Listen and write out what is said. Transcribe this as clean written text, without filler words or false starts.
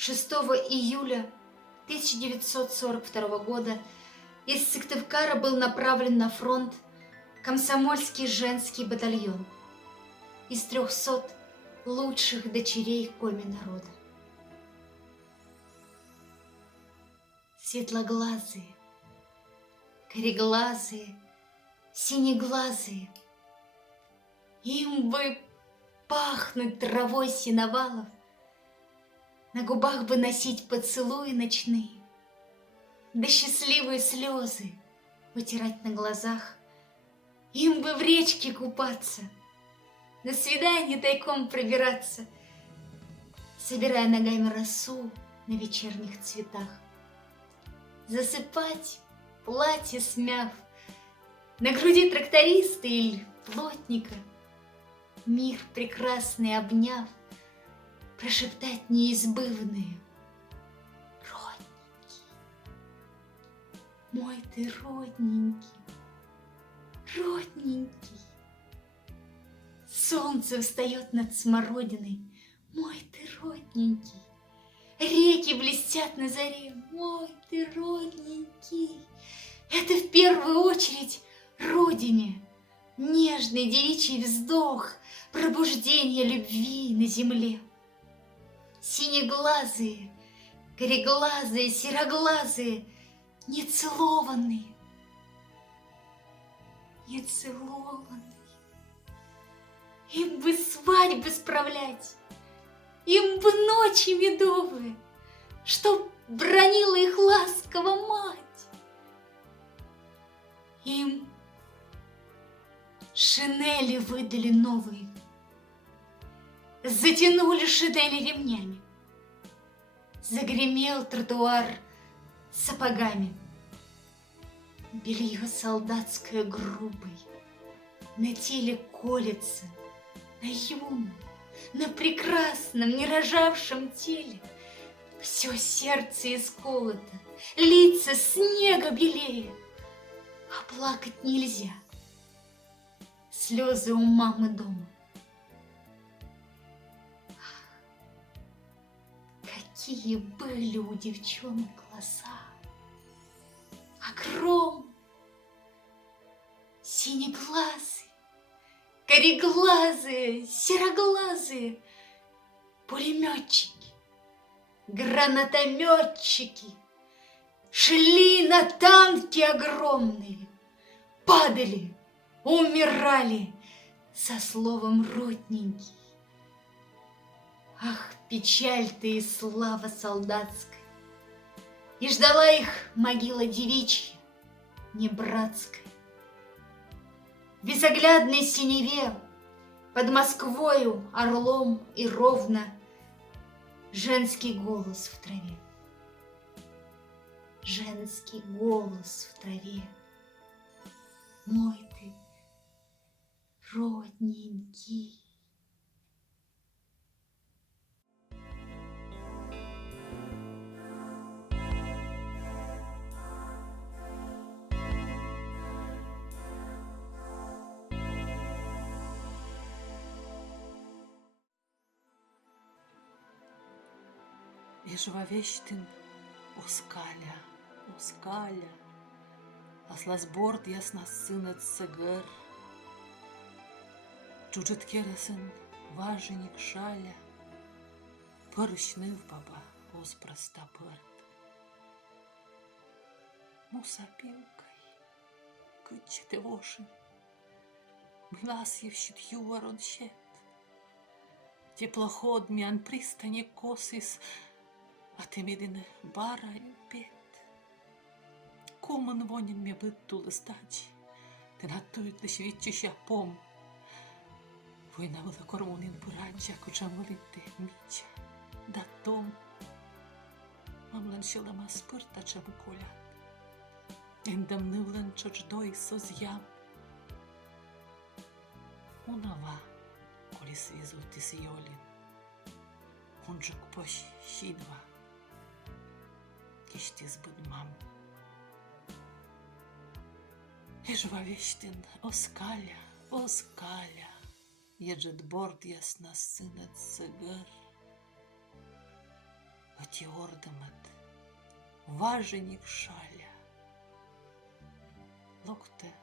6 июля 1942 года из Сыктывкара был направлен на фронт комсомольский женский батальон из 300 лучших дочерей коми-народа. Светлоглазые, кореглазые, синеглазые, им бы пахнуть травой сеновалов, на губах бы носить поцелуи ночные, да счастливые слезы вытирать на глазах, им бы в речке купаться, на свидание тайком пробираться, собирая ногами росу на вечерних цветах, засыпать платье смяв, на груди тракториста или плотника, мир прекрасный обняв, прошептать неизбывные: родненький, мой ты родненький, родненький. Солнце встает над смородиной, мой ты родненький. Реки блестят на заре, мой ты родненький. Это в первую очередь родине, нежный девичий вздох, пробуждение любви на земле. Синеглазые, кореглазые, сероглазые, нецелованные, нецелованные. Им бы свадьбы справлять, им бы ночи медовые, чтоб бранила их ласково мать. Им шинели выдали новые, затянули шинели ремнями. Загремел тротуар сапогами. Белье солдатское грубое на теле колется, на юном, на прекрасном, не рожавшем теле. Все сердце исколото, лица снега белее, а плакать нельзя. Слезы у мамы дома. Какие были у девчонок глаза! Огромные, синеглазые, кореглазые, сероглазые, пулеметчики, гранатометчики шли на танки огромные, падали, умирали со словом родненький. Ах, печаль-то и слава солдатская! И ждала их могила девичья, не братская. В безоглядной синеве под Москвою орлом и ровно женский голос в траве. Женский голос в траве. Мой ты родненький. Ежвавещтин Оскаля, Оскаля, Асласборд ясна сынет сыгыр, Чужит кересен важеник шаля, Пырышнив баба оспроста пырт. Мусапилкай, кычете вошин, Глаз евщит юварон щет, Теплоход мян пристани косис, а ты медине бара и пет. Коман вонен мне быт тулы стачи, ты натует лишь витчища пом. Война была кормунин бураджа, куча молитте мича, да том. Мамлан шелама спырта чабу колят. Эндам нывлан чочдой созям. Унава, коли свизу ты с йолин. Унжик пош щидва. Кишти збуд мам. Ежвавещтин Оскаля, Оскаля, Еджет борд ясна сынет цыгар. от jordamat važenik šaļa. Lok te